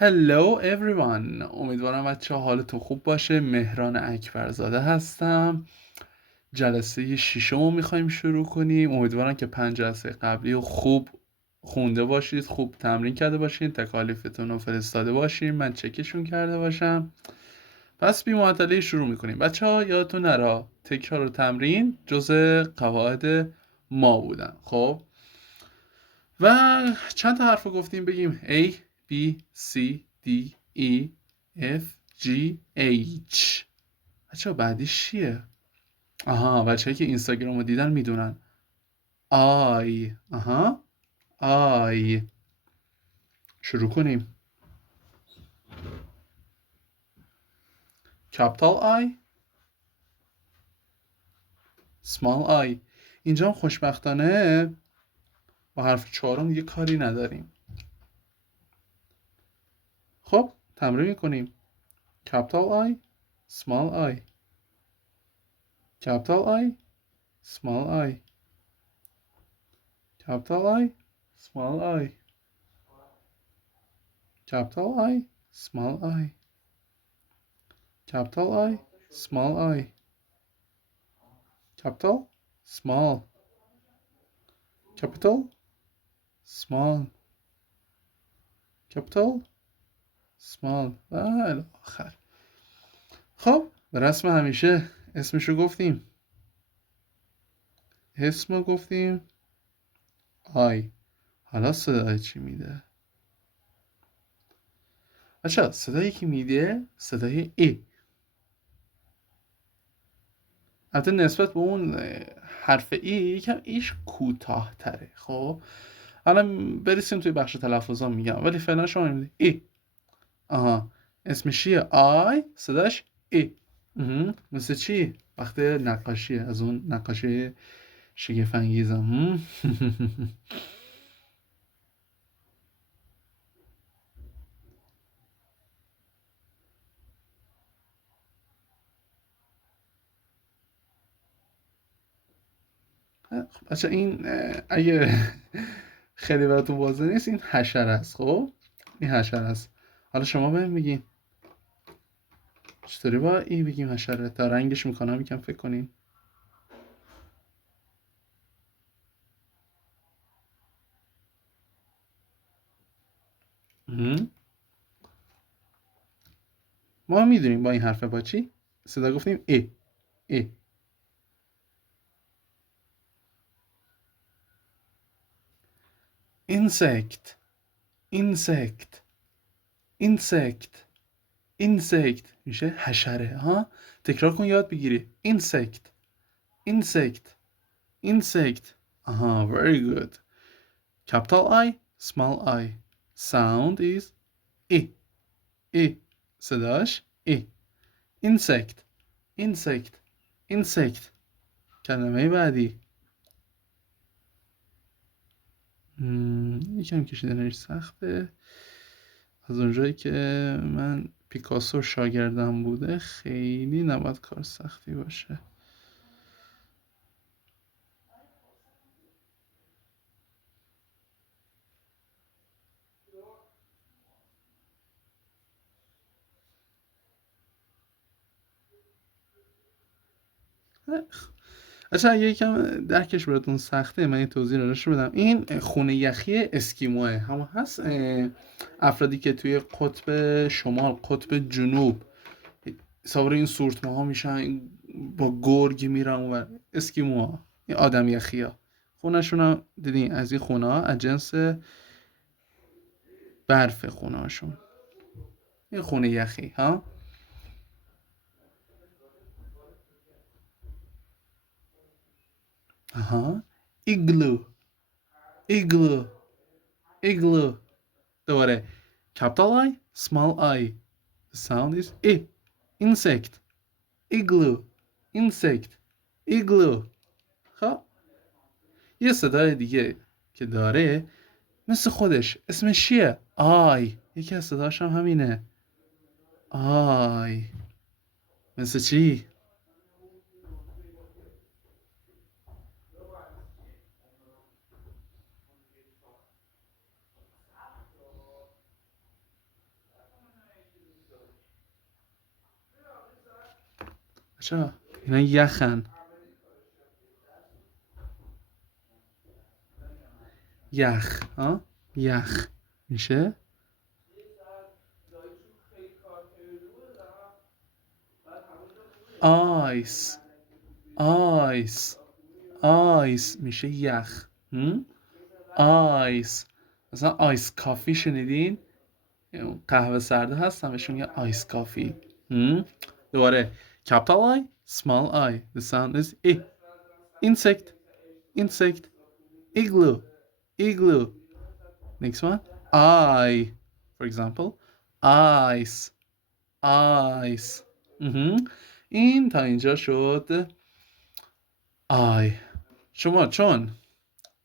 Hello everyone. امیدوارم بچه حالتون خوب باشه. مهران اکبرزاده هستم. جلسه ششم رو میخوایم شروع کنیم. امیدوارم که 5 جلسه قبلی رو خوب خونده باشید، خوب تمرین کرده باشین، تکالیفتون رو فرستاده باشین، من چکشون کرده باشم. پس بی معطلی شروع میکنیم. بچه ها یادتون نره تکرار و تمرین جزء قواعد ما بودن. خب و چند تا حرف رو گفتیم، بگیم A B C D E F G H. بچه بعدیش چیه؟ آها، بچه که اینستاگرام رو دیدن میدونن. I. آها I. شروع کنیم. capital I small I. اینجا هم خوشبختانه با حرف چهارم دیگه کاری نداریم. خب تمرین میکنیم. capital I small I capital I small I capital I small I capital I small I capital I small I capital small capital small capital small و الی آخر. خب به رسم همیشه اسمشو گفتیم، اسمو گفتیم آی. حالا صدای چی میده؟ بچه صدایی که میده صدای ای. البته نسبت به اون حرف ای یکم ایش کوتاه تره. خب الان برسیم توی بخش تلفظا میگم، ولی فعلا شما میدید ای. آها اسمش چیه؟ آی صداش ای. مثل چی؟ وقت نقاشیه، از اون نقاشی شگفت انگیزم. خب بچه این اگه خیلی براتون واضح نیست، این حشره است. خب این حشره است. حالا شما بهم میگین چطوری با این بگیم حشره؟ تا رنگش میکنم یکم فکر کنین. ما میدونیم با این حرفه با چی صدا گفتیم ای. ای. insect insect insect insect میشه حشره. ها تکرار کن یاد بگیری. insect insect insect. aha very good. capital I small I sound is I. I صداش I. insect insect insect. کلمه بعدی. یکم کشیدنش سخته. از اونجایی که من پیکاسو شاگردم بوده خیلی نباید کار سختی باشه. اصلا اگه یکم درکش براتون سخته من این توضیح رو بدم. این خونه یخی اسکیموه، همه هست افرادی که توی قطب شمال، قطب جنوب سوار این سورتمه ها میشن، با گرگ میرن و اسکیموها، این آدم یخی ها خونهشون هم دیدین از این خونه ها از جنس برف خونه هاشون. این خونه یخی ها. آها ایگلو ایگلو ایگلو. دوباره capital I small I. The sound is I. insect igloo insect igloo. خب یه صدای دیگه که داره مثل خودش، اسمش چیه؟ آی. یکی از صداش هم همینه آی. مثل چی؟ بچه اینا یخن. یخ ها، یخ میشه آیس. آیس. آیس میشه یخ. آیس. مثلا آیس کافی شنیدین؟ قهوه سرده هستن بهشون میگن آیس کافی. دوباره capital I small I the sound is I. insect. insect. igloo. igloo. next one I, for example ice. ice. این تا اینجا شد I. شما چون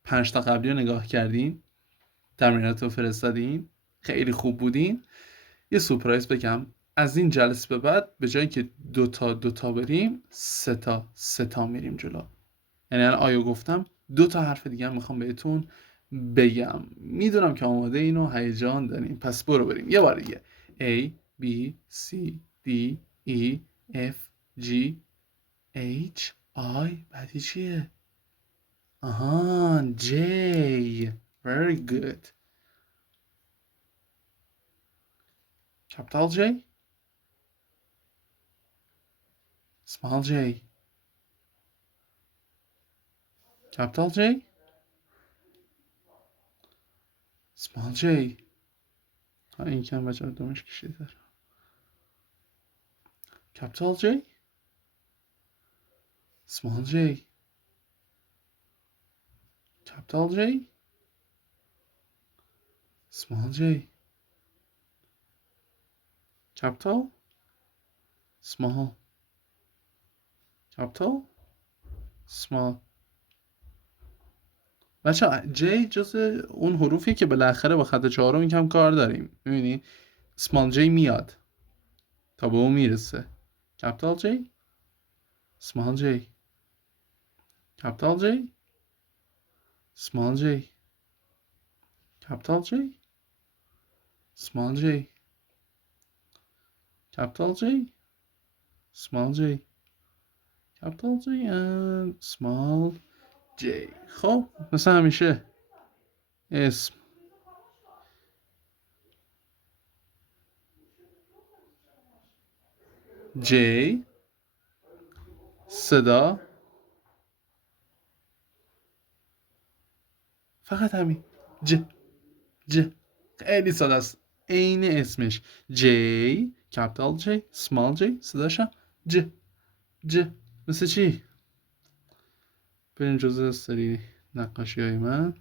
5 تا قبلی رو نگاه کردین، تمرینات رو فرستادین، خیلی خوب بودین، یه سورپرایز بگم. از این جلسه به بعد به جایی که دوتا بریم 3 تا میریم جلو. یعنی الان آیو گفتم 2 حرف دیگه هم میخوام بهتون بگم. میدونم که آماده اینو هیجان داریم، پس برو بریم یه بار دیگه. A B C D E F G H I بعدی چیه؟ آها J. Very good. Capital J. Small J. Capital J. Small J. این کم بچه دومش کشیده داره. Capital J. Small J. Capital J. Small J. Capital. Small. Capital. Small. بچه J جز اون حروفی که بالاخره با خط 4 کم کار داریم. میبینی Small J میاد تا به اون میرسه. Capital J. Small J. Capital J. Small J. Capital J. Small J. Capital J. Small J. Capital J and small J. خب مثل همیشه اسم J، صدا، فقط همین ج. خیلی ساده است، عین اسمش J. capital J small J صداشم ج. مثل چی؟ بریم جزء سری نقاشی های من.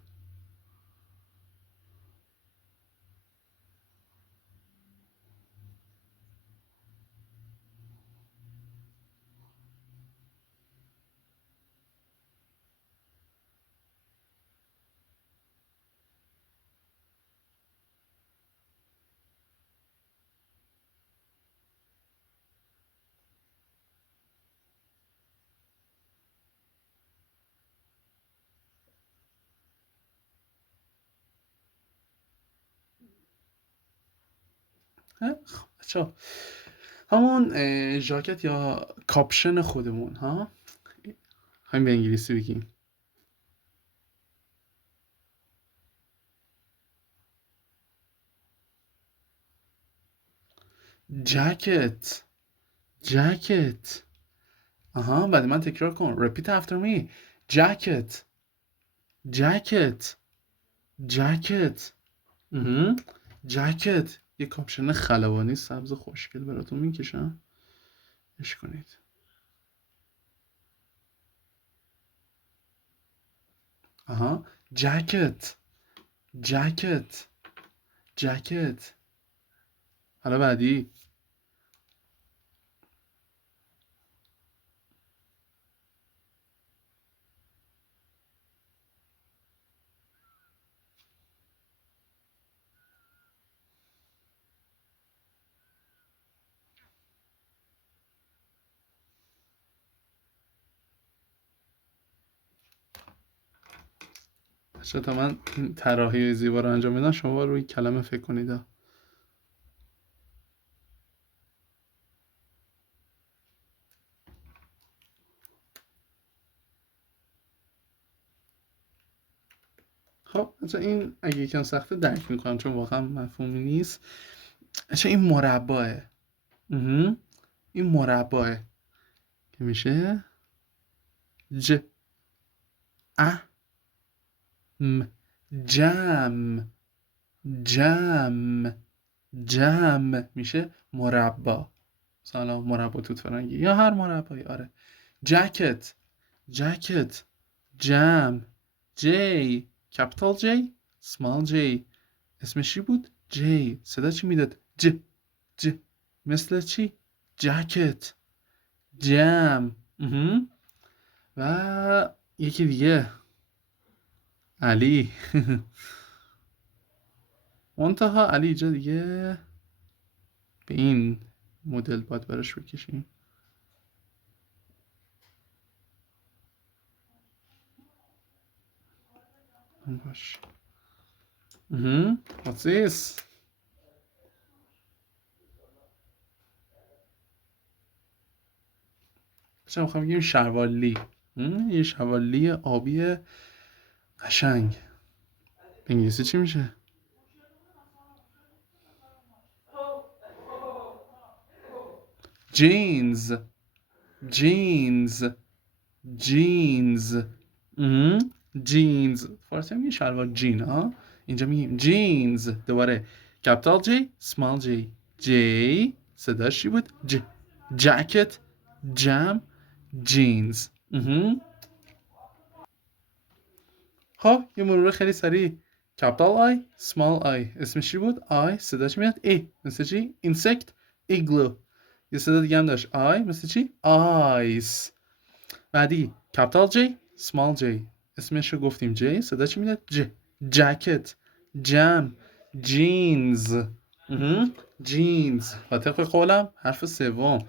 خب بچه همون ژاکت یا کاپشن خودمون ها، همین به انگلیسی بگیم جکت. آها بعد من تکرار کن. repeat after me. جکت. جکت. یه کاپشن خلبانی سبز خوشگل براتون میکشم، اش کنید. آها جکت. حالا بعدی بچه تا من طراحی زیبا رو انجام میدم شما روی کلمه فکر کنید. البته این اگه یکم سخته درک میکنم چون واقعا مفهومی نیست. چه این مربعه. این مربعه که میشه ج ا م جم جم جم میشه مربع. مثلا مربع توت فرنگی یا هر مربعی. آره. جکت جکت جم جی کپیتال جی سمال جی اسمش چی بود؟ جی صدا چی میداد؟ ج مثل چی؟ جکت جم و یکی دیگه علی منتها علی اینجا دیگه به این مدل باید براش بکشیم. باش. What's this? چرا میخوام بگیم شوالی. یه شوالی آبی قشنگ. به انگلیسی چی میشه؟ جینز جینز جینز جینز. فارسی میگه شلوار جین ها. اینجا میگیم جینز. دوباره کپیتال جی سمال جی جی صداش چی بود؟ جکت جم جینز. خب یه مرور خیلی سریع. کپیتال آی سمال آی اسمش چی بود؟ آی صداش میاد ای مثل چی؟ اینسکت ایگلو. یه صدا دیگه هم داشت آی مثل چی؟ آیس. بعدی کپیتال جی سمال جی اسمش رو گفتیم جی صدا چی میاد؟ جکت جم جینز. جینز. و طبق قولم حرف سوم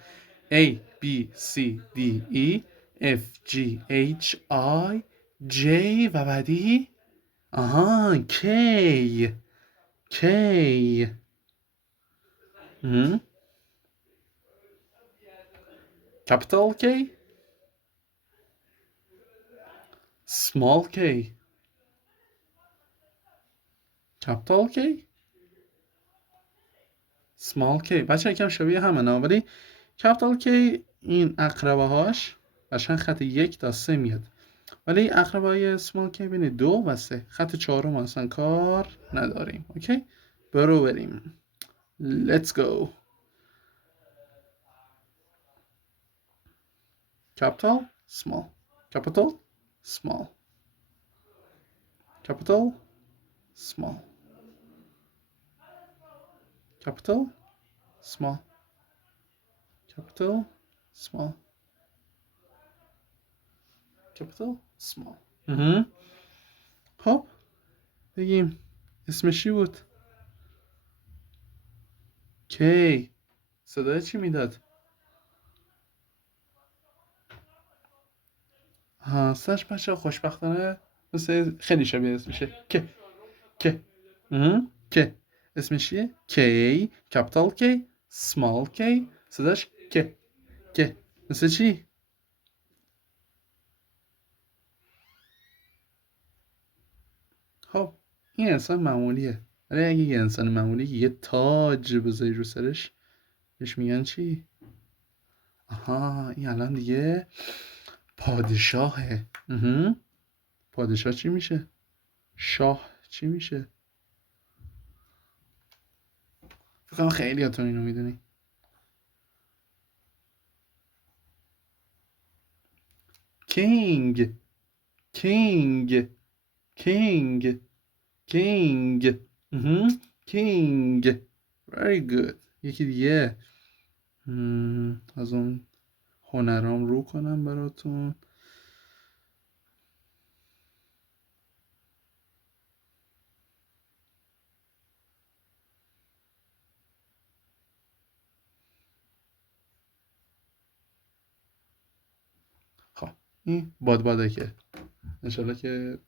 A B C D E F G H I J و بعدی کی کی کپیتال کی سمال کی کپیتال کی سمال کی. بچه یکم شبیه همه ولی کپیتال کی این اقربه هاش قشنگ خط 1 تا 3 میاد ولی اقربه های سمال کی بین 2 و 3 خط 4 اصلا کار نداریم. اوکی برو بریم. Let's go. Capital small capital small capital small capital small capital small capital small. خب بگیم اسمش چی بود؟ کی صدای چی میداد؟ سش بچه خوشبختانه مثل خیلی شبیه اسمشه که که اسمش چیه؟ کی کپیتال کی سمال کی صداش که مثل چی؟ خب این انسان معمولیه ولی اگه یه انسان معمولی یه تاج بذاری رو سرش بهش میگن چی؟ این الان دیگه پادشاهه. پادشاه چی میشه؟ شاه چی میشه؟ فکر کنم خیلی هاتون اینو میدونی. کینگ کینگ کینگ کینگ کینگ. very good. یکی دیگه از اون هنرام رو کنم براتون. خب این بادبادکه انشالله که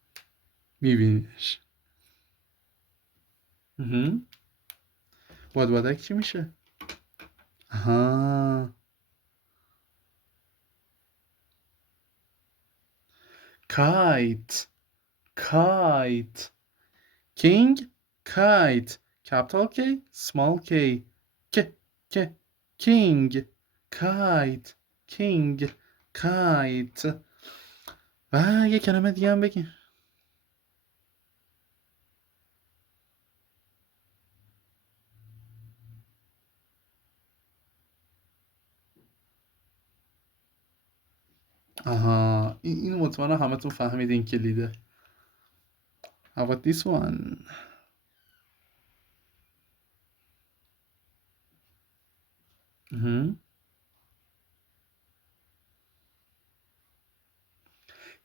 میبینیش. بادبادک چی میشه؟ کایت کایت King, kite. Capital K, small k. K. King, kite. King, kite. و یه کلمه دیگه هم بگیم. آها، این مطمئنم همتون فهمیدین کلیده. How about this one?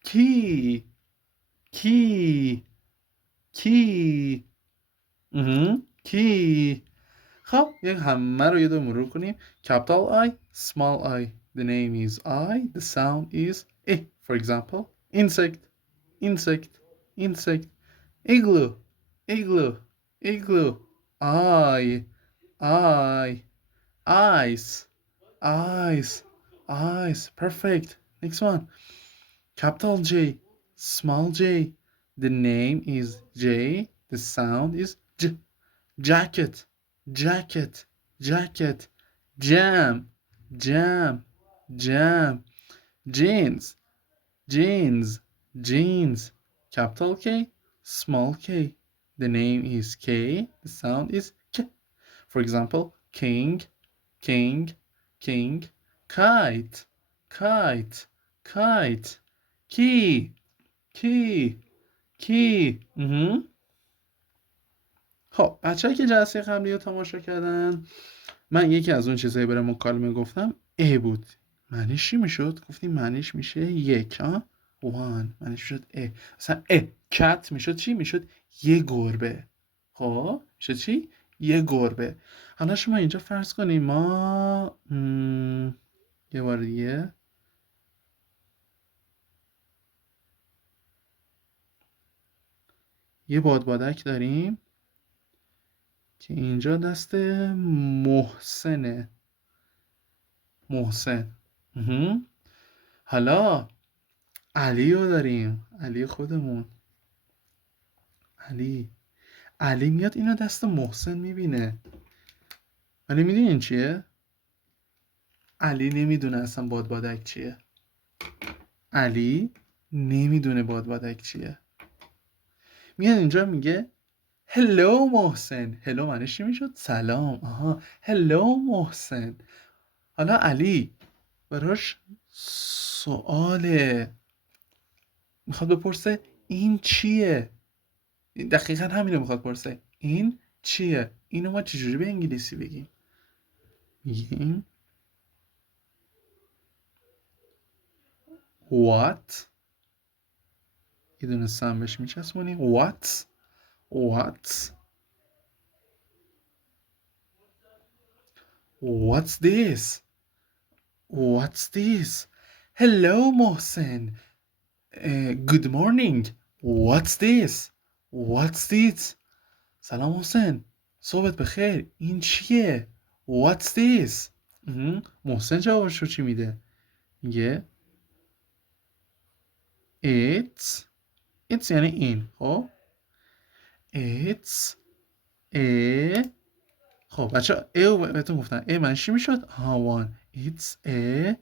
Key. Key. Key. Key. خب یک همه رو یه دور مرور کنیم. Capital I, small I. The name is I. The sound is E. For example, insect. Insect. Insect. Igloo. Igloo. Igloo. I. I. Ice. Ice. Ice. Perfect. Next one. Capital J. Small J. The name is J. The sound is J. Jacket. Jacket. Jacket. Jam. Jam. Jam. Jeans. Jeans. Jeans. Capital K. Small K. The name is K. The sound is K. For example, king. King. King. Kite. Kite. Kite. Key. Key. Key. خب بچه‌ای که جلسه قبلی رو تماشا کردن، من یکی از اون چیزایی برای مکالمه گفتم ا بود. معنیش چی میشد؟ گفتیم معنیش میشه یک. ها وان معنیش شد ا. مثلا کت میشد چی؟ میشد یه گربه. خب میشد چی؟ یه گربه. حالا شما اینجا فرض کنیم ما یه بار دیگه یه بادبادک داریم که اینجا دست محسنه. محسن. حالا علی رو داریم. علی خودمون. علی میاد اینو دست محسن میبینه. ولی میدونی این چیه؟ علی نمیدونه اصلا بادبادک چیه. علی نمیدونه بادبادک چیه. میاد اینجا میگه هلو محسن. هلو معنیش چی میشد؟ سلام. آها هلو محسن. حالا علی براش سواله، میخواد بپرسه این چیه. دقیقا همین رو میخواد پرسه. این چیه؟ اینو ما چجوری به انگلیسی بگیم؟ میگیم what. یه دونه سم بهش میچسبونیم. what. what's this. what's this. hello محسن. good morning. what's this. سلام محسن، صبحت بخیر. این چیه؟ what's this. محسن جوابش رو چی میده؟ میگه it's یعنی این. خب it's a. خب بچه ا بهتون گفتن ا معنی چی میشد؟ وان. it's a.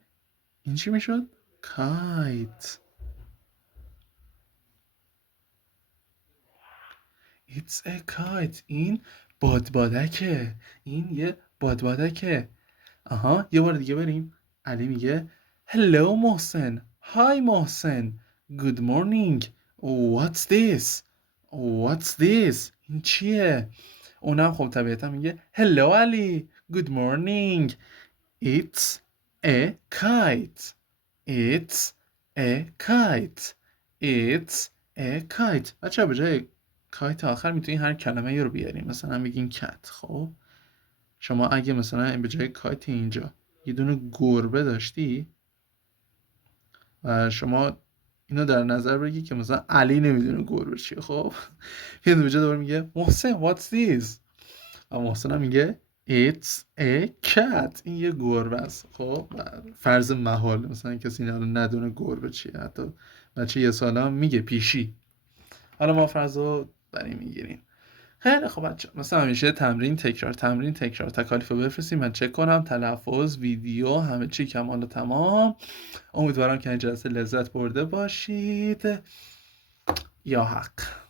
این چی میشد؟ kite. it's a kite. این بادبادکه. این یه بادبادکه. یه بار دیگه بریم. علی میگه hello محسن. hi محسن. good morning. what's this. این چیه؟ اونم خب طبیعتا میگه hello علی. good morning. it's a kite. it's a kite. it's a kite. بچه به جای کایت آخر میتونی هر کلمه یه رو بیاریم. مثلا بگین کت. خب شما اگه مثلا به جای کایت اینجا یه دونه گربه داشتی و شما اینو در نظر بگی که مثلا علی نمیدونه گربه چیه. خب یه دونه دوباره میگه محسن what's this. و محسن هم میگه it's a cat. این یه گربه است. خب فرض محال مثلا کسی ندونه گربه چیه. حتی بچه یه ساله هم میگه پیشی. حالا ما فرض رو داریم میگیریم. خیلی خب بچه، مثل همیشه تمرین تکرار تکالیف رو بفرستیم من چک کنم، تلفظ، ویدیو، همه چی کمال و تمام. امیدوارم که این جلسه لذت برده باشید. یا حق.